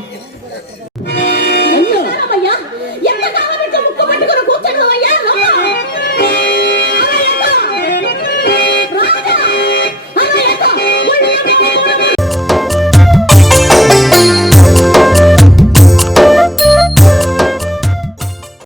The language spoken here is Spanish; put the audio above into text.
Gracias.